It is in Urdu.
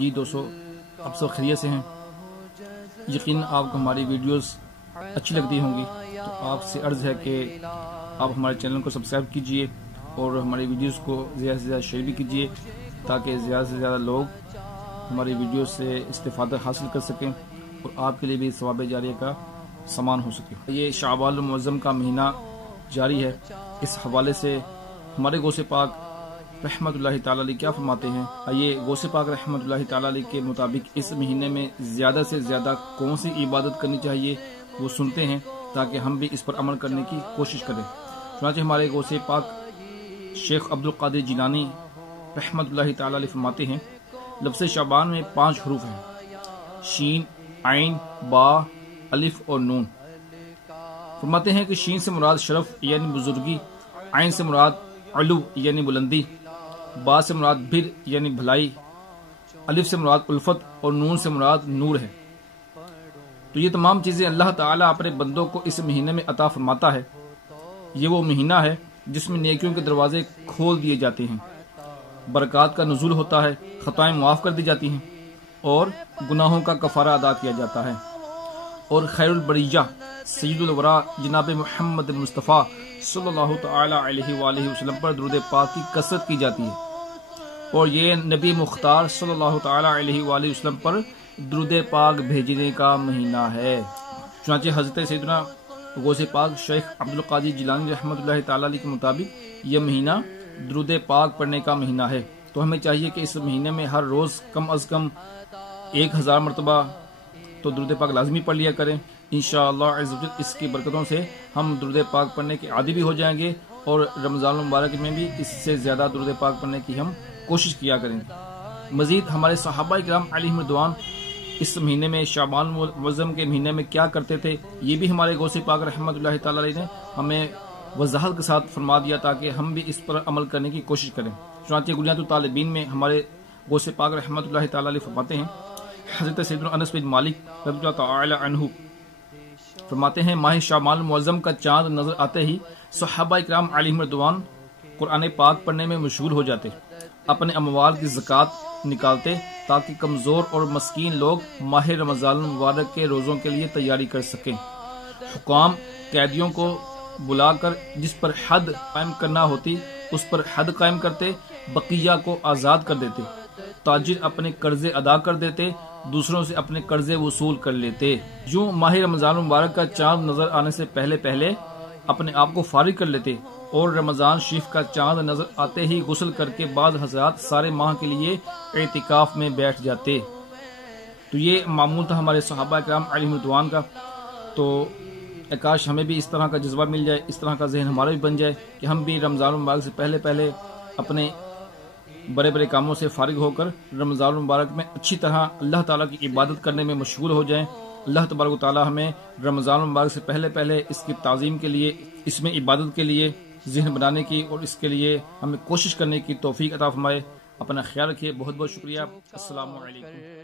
جی دوستو، آپ سب خیریت سے ہیں؟ یقین آپ کو ہماری ویڈیوز اچھی لگتی ہوں گی، تو آپ سے عرض ہے کہ آپ ہمارے چینل کو سبسکرائب کیجئے اور ہماری ویڈیوز کو زیادہ سے زیادہ شیئر بھی کیجئے تاکہ زیادہ سے زیادہ لوگ ہماری ویڈیوز سے استفادہ حاصل کر سکیں اور آپ کے لیے بھی ثواب جاریہ کا سامان ہو سکے۔ یہ شعبان المعظم کا مہینہ جاری ہے، اس حوالے سے ہمارے غوث پاک رحمت اللہ تعالی علیہ کیا فرماتے ہیں؟ آئیے غوث پاک رحمت اللہ تعالی علیہ کے مطابق اس مہینے میں زیادہ سے زیادہ کون سی عبادت کرنی چاہیے وہ سنتے ہیں تاکہ ہم بھی اس پر عمل کرنے کی کوشش کریں۔ چنانچہ ہمارے غوث پاک شیخ عبد القادر جیلانی رحمت اللہ تعالی علیہ فرماتے ہیں، لفظ شعبان میں 5 حروف ہیں: شین، عین، با، الف اور نون۔ فرماتے ہیں کہ شین سے مراد شرف یعنی بزرگی، عین سے مراد علو یعنی بلندی، با سے مراد بر یعنی بھلائی، الف سے مراد الفت اور نون سے مراد نور ہے۔ تو یہ تمام چیزیں اللہ تعالیٰ اپنے بندوں کو اس مہینے میں عطا فرماتا ہے۔ یہ وہ مہینہ ہے جس میں نیکیوں کے دروازے کھول دیے جاتے ہیں، برکات کا نزول ہوتا ہے، خطائیں معاف کر دی جاتی ہیں اور گناہوں کا کفارہ ادا کیا جاتا ہے، اور خیر البریہ سید الورا جناب محمد مصطفیٰ صلی اللہ تعالی علیہ وآلہ وسلم پر درود پاک کی کثرت کی جاتی ہے، اور یہ نبی مختار صلی اللہ تعالی علیہ وآلہ وسلم پر درود پاک بھیجنے کا مہینہ ہے۔ چنانچہ حضرت سیدنا غوث پاک شیخ عبد القادر جیلانی رحمۃ اللہ تعالی علیہ کے مطابق یہ مہینہ درود پاک پڑھنے کا مہینہ ہے، تو ہمیں چاہیے کہ اس مہینے میں ہر روز کم از کم 1000 مرتبہ تو درود پاک لازمی پڑھ لیا کریں۔ انشاءاللہ عز و جل اس کی برکتوں سے ہم درود پاک پڑھنے کے عادی بھی ہو جائیں گے اور رمضان المبارک میں بھی اس سے زیادہ درود پاک پڑھنے کی ہم کوشش کیا کریں گے۔ مزید ہمارے صحابہ کرام علیہم رضوان اس مہینے میں شعبان المعظم کے مہینے میں کیا کرتے تھے، یہ بھی ہمارے غوث پاک رحمت اللہ تعالی علیہ نے ہمیں وضاحت کے ساتھ فرما دیا تاکہ ہم بھی اس پر عمل کرنے کی کوشش کریں۔ چنانچہ گلیات الطالبین میں ہمارے غوث پاک رحمت اللہ تعالی علیہ فرماتے ہیں، حضرت سیدنا انس بن مالک رضی اللہ تعالی عنہ فرماتے ہیں، ماہ شعبان المعظم کا چاند نظر آتے ہی صحابہ کرام علیہم رضوان قرآن پاک پڑھنے میں مشغول ہو جاتے، اپنے اموال کی زکوٰۃ نکالتے تاکہ کمزور اور مسکین لوگ ماہ رمضان المبارک کے روزوں کے لیے تیاری کر سکیں۔ حکام قیدیوں کو بلا کر جس پر حد قائم کرنا ہوتی اس پر حد قائم کرتے، بقیہ کو آزاد کر دیتے، تاجر اپنے قرضے ادا کر دیتے، دوسروں سے اپنے قرضے وصول کر لیتے۔ جو ماہ رمضان المبارک کا چاند نظر آنے سے پہلے اپنے آپ کو فارغ کر لیتے، اور رمضان شریف کا چاند نظر آتے ہی غسل کر کے بعض حضرات سارے ماہ کے لیے اعتکاف میں بیٹھ جاتے۔ تو یہ معمول تھا ہمارے صحابہ کرام علیہم رضوان کا۔ تو کاش ہمیں بھی اس طرح کا جذبہ مل جائے، اس طرح کا ذہن ہمارا بھی بن جائے کہ ہم بھی رمضان المبارک سے پہلے اپنے بڑے کاموں سے فارغ ہو کر رمضان المبارک میں اچھی طرح اللہ تعالیٰ کی عبادت کرنے میں مشغول ہو جائیں۔ اللہ تبارک و تعالیٰ ہمیں رمضان المبارک سے پہلے اس کی تعظیم کے لیے، اس میں عبادت کے لیے ذہن بنانے کی اور اس کے لیے ہمیں کوشش کرنے کی توفیق عطا فرمائے۔ اپنا خیال رکھیے، بہت بہت شکریہ، السلام علیکم۔